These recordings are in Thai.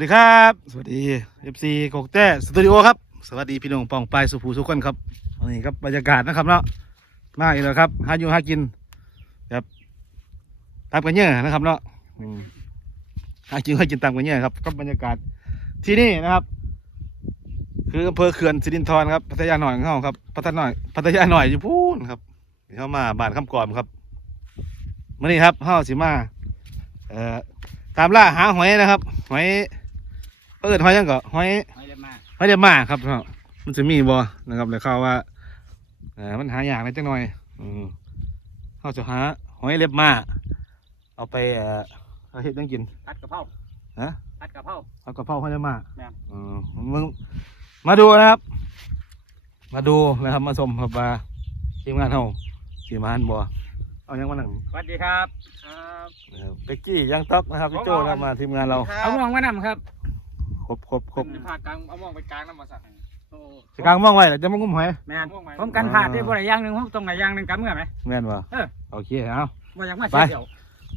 วัสดีครับ สวัสดี FC กกแต้สตูดิโอครับ สวัสดีพี่น้องปองปลายสุภูสุขคนครับนนี้ครับบรรยากาศนะครับเนาะมาอีกแล้วครับหาอยู่หากินแบบตามกันเยอะนะครับเนาะอืมหากินหากินตามกันเยอะครับกับรรยากาศที่นี่นะครับ คืออำเภอเขื่อนสิรินธรครับพัทยาหน่อยของเขาครับพัทยาหน่อยพัทยาหน่อยอยู่พูนครับเข้ามาบ้านคำกรครับมื่อนี้ครับเฮาสิมาเอ่อตามล่าหาหอยนะครับหอย เปิดหอยยังก็หอยไม่ได้มาหอยเดียมาครับเนาะมันจะมีบ่นะครับเลยเข้าว่าเอ่อมันหายากนิดจังหน่อยอืมเฮาจะหาหอยเล็บมาเอาไปเอ่อเอาเฮ็ดยังกิน ผัดกะเพราฮะ ผัดกะเพรา เอากระเพราหอยเล็บมาแม่น อืมมึงมาดูนะครับ มาดูนะครับมาชมครับว่าทีมงานเฮาสีมาหันบ่เอายังมาหนังสวัสดีครับ ครับ นะครับเบกกี้ยังต๊อกนะครับพี่โจ้นะครับมาทีมงานเรา เอามองมานำครับค รบครบครบจะพากลางเอามองไปกลางน้ำมาสัตว์โอ้สิกลางมองไว้เดี๋ยวจะมางุ้มหอยแม่นผมกันผ่าดได้บ่ได้อย่างหนึงผมตรงไหนอย่างหนึงกันเมื่อไหม แม่นบ่เออ โอเคเอาบ่อยากมาไปเที่ยว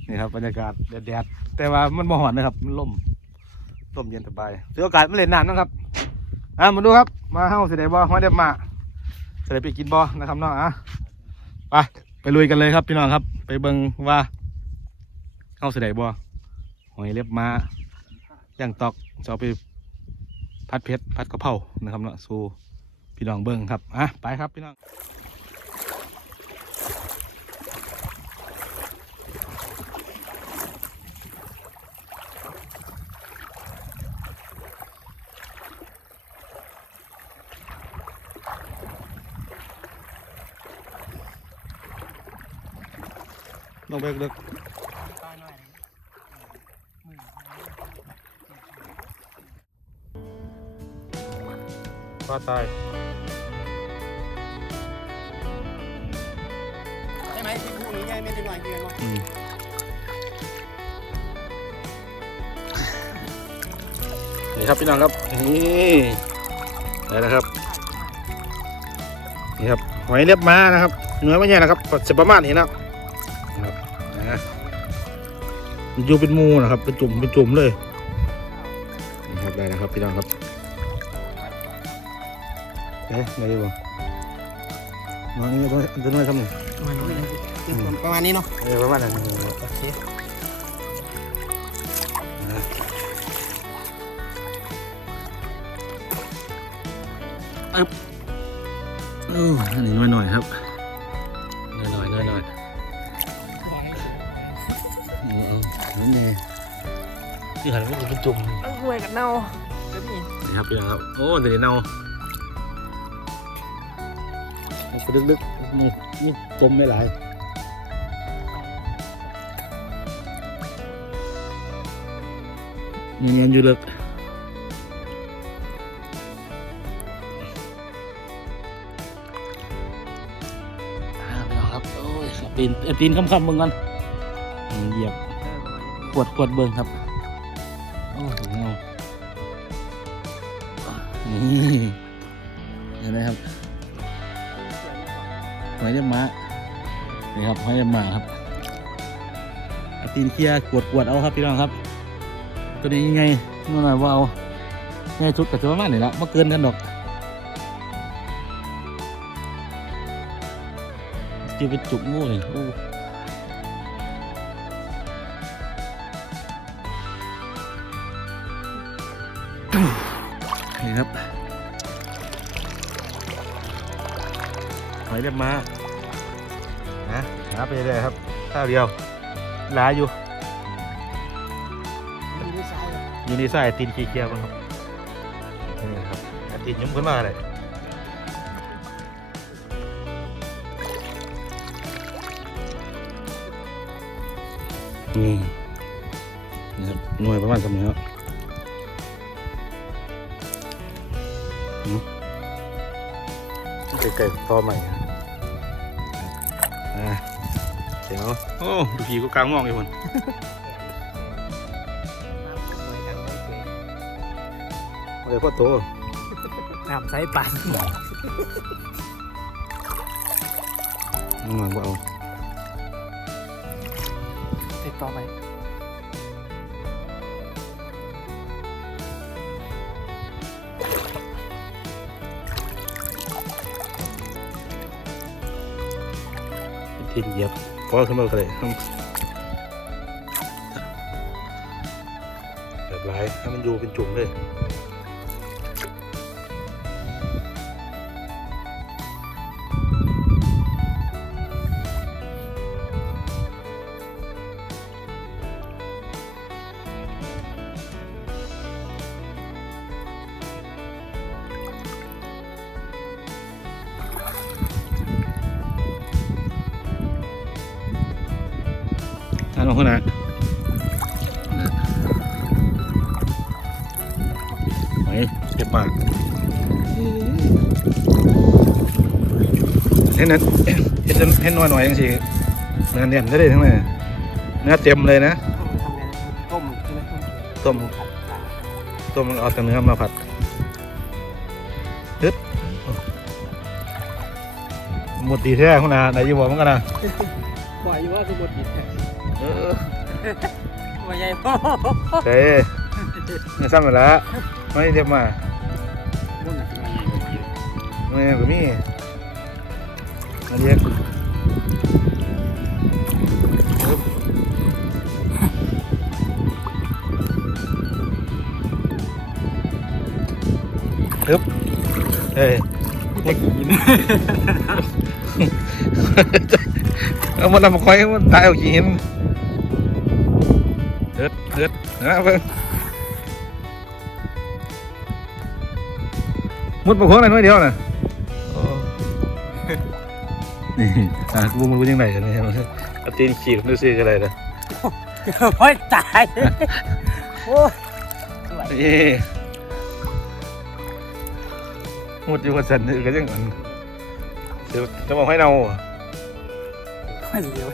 นี่ครับบรรยากาศแดดๆแต่ว่ามันบ่ฮ้อนนะครับมันลมลมเย็นสบายถือโอกาสมาเล่นน้ำนะครับอะมาดูครับมาเฮาสิได้บ่หอยเด็บมาสิได้ไปกินบ่นะครับเนาะอะไปไปลุยกันเลยครับพี่น้องครับ ไปเบิ่งว่าเฮาสิได้บ่หอยเล็บมาย่างตอก จะเอาไปพัดเพชรพัดกระเพรานะครับเนาะสู่พี่น้องเบิ่งครับอะไปครับพี่น้องลงไปเลึก ปลาตายใช่ไหมที่พูนี้ไงไม่ได้หน่อยเดียวอืมนี่ครับพี่น้องครับนี่ได้แล้วครับนี่ครับหอยเล็บม้านะครับเนื้อไม่ใช่นะครับก็จะประมาณนี้นะครับนะครับนะมันอยู่เป็นหมูนะครับเป็นจุ่มเป็นจุ่มเลยนี่ครับได้นะครับพี่น้องครับเอ๊ะได้ยังบ่มานี่ตัวตัวน้อยทำหนึ่งประมาณนี้เนาะเออประมาณนั้นโอเคเอออันนี้น้อยหน่อยๆครับน้อยหน่อยน้อยหน่อยอืมอืมนี่ไงที่หันก็เป็นจุ่มต้องรวยกันเน่าเดี๋ยวนี้นี่ครับพี่น้องครับ โอ้เดี๋ยวเน่า ไปลึกๆนี่นี่จมไม่หลายเงียนๆอยู่ลึกอ่าพี่น้องครับโอ้ยตีนเอ้ยตีนคำๆเบิ่งกันอืมเหยียบขวดขวดเบิ่งครับ โอ้ถึงเงานี่ ครับห้อยมาครับตีนเคียกวดกวดเอาครับพี่น้องครับ ตัวนี้ยังไงเมื่อไหร่ว่าเอาง่ายสุดกับจะประมาณนี้ละม่เกินกันดอกจะเป็นจุกงูเลยโอ้นี่ครับหอยเรียบมา หาไปเลยครับข้าวเดียวหลายอยู่อยู่ในสายตีนขี้เกียวกันครับนี่ครับอันตีนยุ่มขึ้นมาเลยนี่นี่ครับหน่วยประมาณสามนี้ครับอืมไก่ๆต่อใหม่นะอะเดี๋ยโอ้ดูผีก็กลางมองอยู่คนเลยพ่อโตน้ำใส่ปากน้องหลังว่เอาติดต่อไปที่เยียบ เพราะขึ้นมาเลยแบบไรให้มันอยู่เป็นจุ่มเลย อ่านลงข้างหน้าไหนเก็บมากเห็นนั้นเห็นเห็นน้อยหน่อยยังสิเนื้อเนียนได้เลยทั้งนั้นเนื้อเต็มเลยนะต้มใช่ไหมต้มต้มเอาแต่เนื้อมาผัดฮึบหมดดีแท้ข้างหน้าไหนอยู่บอกมันกันนะบ่อยอยู่ว่าคือหมดดิบเออบ่ใหญ่พ่อเฮ้ยไม่ซ้ำมาแล้วไม่เรียบมามุ่นน่ะสิว่าใหญ่กว่านี้ไม่งั้นก็มีมาเรียกฮึบฮึบเฮ้ยตะกี้นะเอามันนำมาคอยมันตายเอาขี้หินเด็ดเด็ด นะเพิ่งมุดมาโค้งอะไรน้อยเดียวน่ะโอ้นี่อะกูมันรู้ยังไงกันเนี่ยเอาตีนขีดดูสิกันอะไรนะโอ้ยตาย โอ้ยสวยเอ้มุดอยู่กับสันนี่ก็ยังอันเดี๋ยวจะบอกให้เราอะไม่เดี๋ยว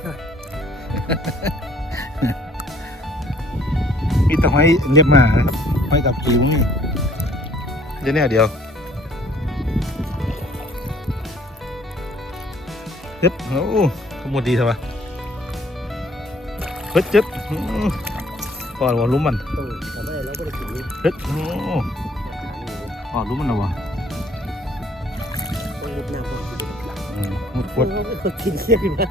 มีแต่หอยเรียบมานะครับหอยกับจิ๋วนี่เดี๋ยวเนี่ยเดียวเฮ็ดโอ้ขโมยดีใช่ปะเฮ็ดเจ็ดอื้อก่อนว่าลุ้มมันเออทำไมเราก็ได้กินนี่เฮ็ดโอ้อ๋อลุ้มมันแล้ววะต้องรีบน้ำก่อนอืมหมดขปววดดกินเสียกินนะ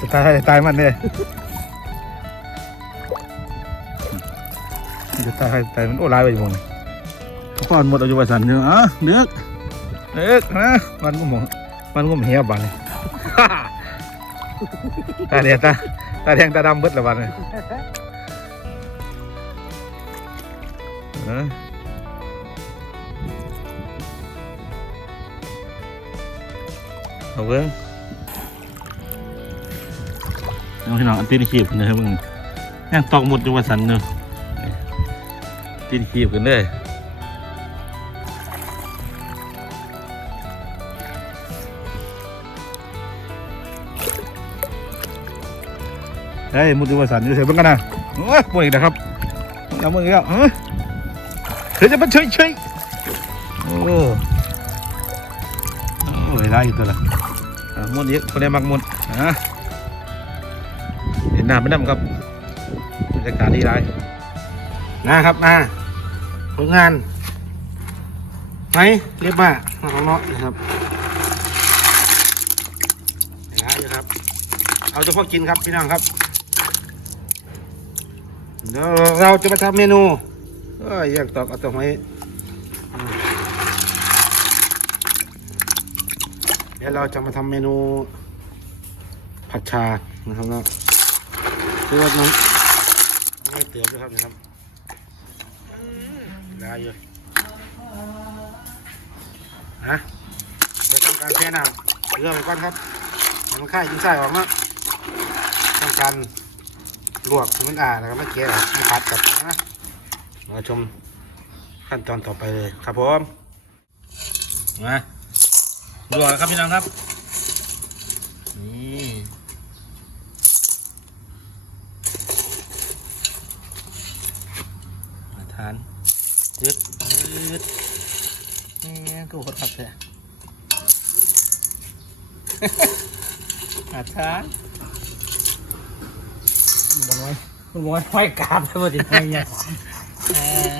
จะตายตายมันเนี่ย จะตายตายมันโอ้ลายไปหมดเลยก่อนหมดอายุวัยสันเนี่ยอะเลือเลือนะมันก็หมดมันก็เหี่ยบ้านเลยตาเดียตาตาแดงตาดำเบิดละบ้านเลยเออเอาเบิ้งเอาพี่น้องอันตีนขีบกันเลยมึงยังตอกหมดอยู่ว่าสันเนื้อ ตีนขีบกันเลยเฮ้ยมุดอยู่ว่าสันอยู่เฉยเบิ่งกันนะโอ้ยป่วยอีกนะครับเอามืออีกแล้วเฮ้ยเฮ้ยจะมาเฉยเฉยๆโอ้โอ้ยได้อีกตัวละอะมุดอีกคนได้มักมุดอะเห็นหน้าไม่ดำครับบรรยากาศดีไรนะครับมา ผลงานไหมเรียบมาของเนาะนะครับนี้ครับ เอาเฉพาะกินครับพี่น้องครับเดี๋ยวเราจะมาทำเมนูเอ้ยอยากตอกเอาตัวหอยอืมเดี๋ยวเราจะมาทำเมนู ผัดชานะครับเนาะคือว่าน้องไม่เติมด้วยครับนะครับ ได้อยู่ฮะจะทำการเทน้ำเกลือไปก่อนครับให้มันค่ายยิงไส้ออกมาทำการลวกมันอ่าแล้วก็ไม่เกลี่ยไม่ผัดกับนะมาชมขั้นตอนต่อไปเลยครับผมมาลวกครับพี่น้องครับนี่มาทาน ยึดยึดนี่กูหดขับเลยมาทานบอกว่าบอกว่าห้อยกาบไปหมดอีกไงเนี่ยเออ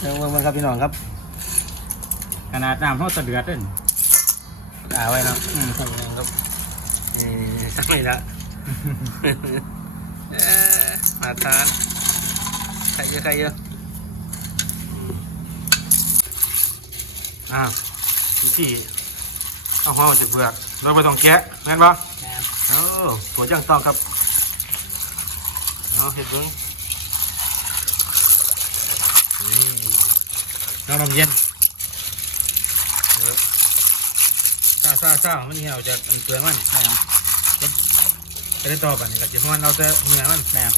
เดี๋ยวมาครับพี่น้องครับ ขนาดน้ำเขาตะเดือดเลยด่าไว้เนาะอืมครับสักไม่ละเอ่อมาทานใครเยอะใครเยอะอืม อ่าวิธีเอาห่อจากเปลือกเราไปต้องแกะแม่นปะแม่นเออถั่วย่างต้องครับเอาเห็ดเบิ้งนี่น้ำนมเย็นเออซาซาซามันเหี่ยวจากอันเปลือกมันแม่นจะได้ต่อกันนี่ก็จะห้อนเอาแต่เนื้อมันแม่น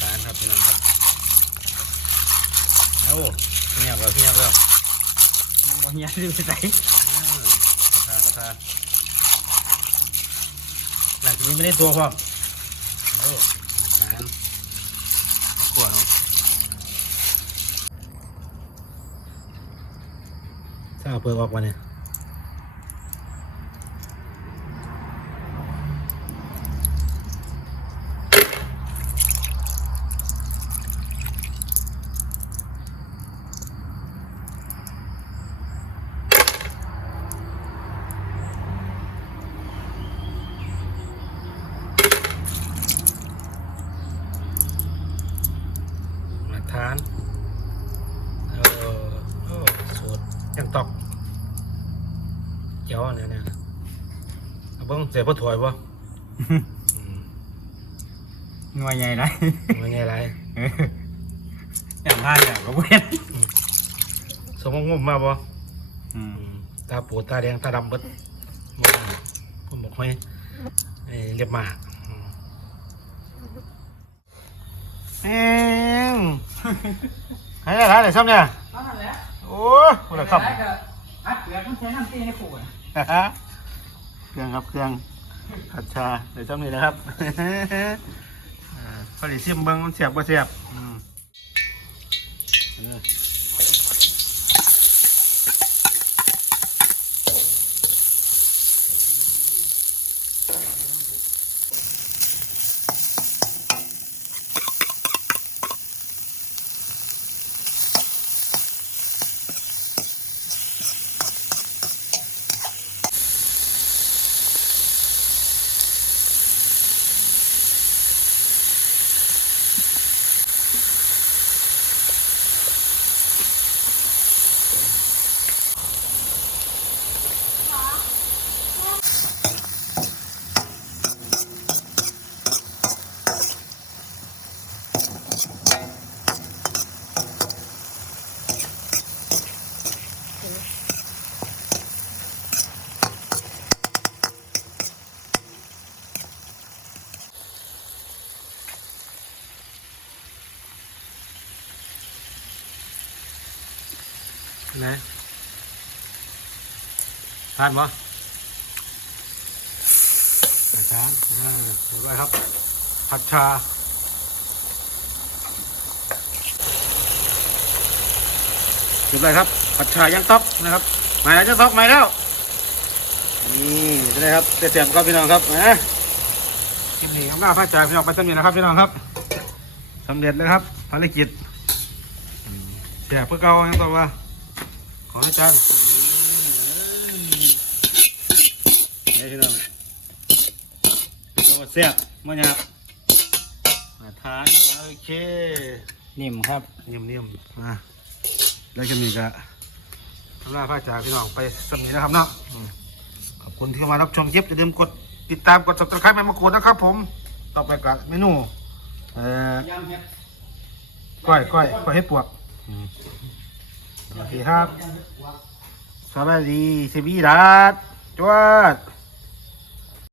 ทานครับพี่น้องครับเอา เงียบแล้วเงียบแล้วบ่เฮียลืมไปใส่อืมขอทานขอทานหลังจากนี้ไม่ได้ตัวพร้อมโอ้ทานขวดเอาถ้าเอาเปลือกออกมาเนี่ยมาทานเออโอ้สูตรยังตอก เจ้าเนี่ยเนี่ยเอาเบิ้งเสียพ่อถวยป่ะหน่วยใหญ่ไรมันไงไรอย่างพลาดอย่างก็เว้นสมองงมมาป่ะอืมตาปูดตาแดงตาดำเบิดหมดผมบอกให้ไอ้เรียบหมากแม่งให้ได้หลายเลยซ้ำเนี่ยเอานั่นแหละโอ้ยคนละครับอัดเก ลือต้องใช้น้ำตีในขวดเครื่องครับเครื่องผัดชาเดี๋ยวซ้ำนี่นะครับอ่าผลิตซิมเบิ้งมันเสียบบ่เสียบอืม ทานบ่ผัดชาอ่าเรียบร้อยครับ ผัดชาเรียบร้อยครับ ผัดชายังต๊อกนะครับ มาแล้วยังต๊อกมาแล้ว นี่เป็นไงครับเสียบครับพี่น้องครับนะคลิปนี้ข้าวผัดชาพี่น้องไปสำเร็จนะครับพี่น้องครับสำเร็จเลยครับภารกิจเสียบเพื่อเก่ายังต๊อกว่าขออาจานพี่น้อง ตัวเสียบมันหยาบมาทานโอเคนิ่มครับเนียมๆมาแล้วจะมีกะทำหน้าพระจากพี่น้องไปสำนีนะครับเนาะอืมขอบคุณที่มารับชมคลิปอย่าลืมกดติดตามกด subscribe แม่มากดนะครับ ผมต่อไปกับเมนูเอ่อ ยำเห็ดก้อยก้อยก้อยเห็ดปวกอืมโอเคครับ สวัสดีสิบีดาดจวด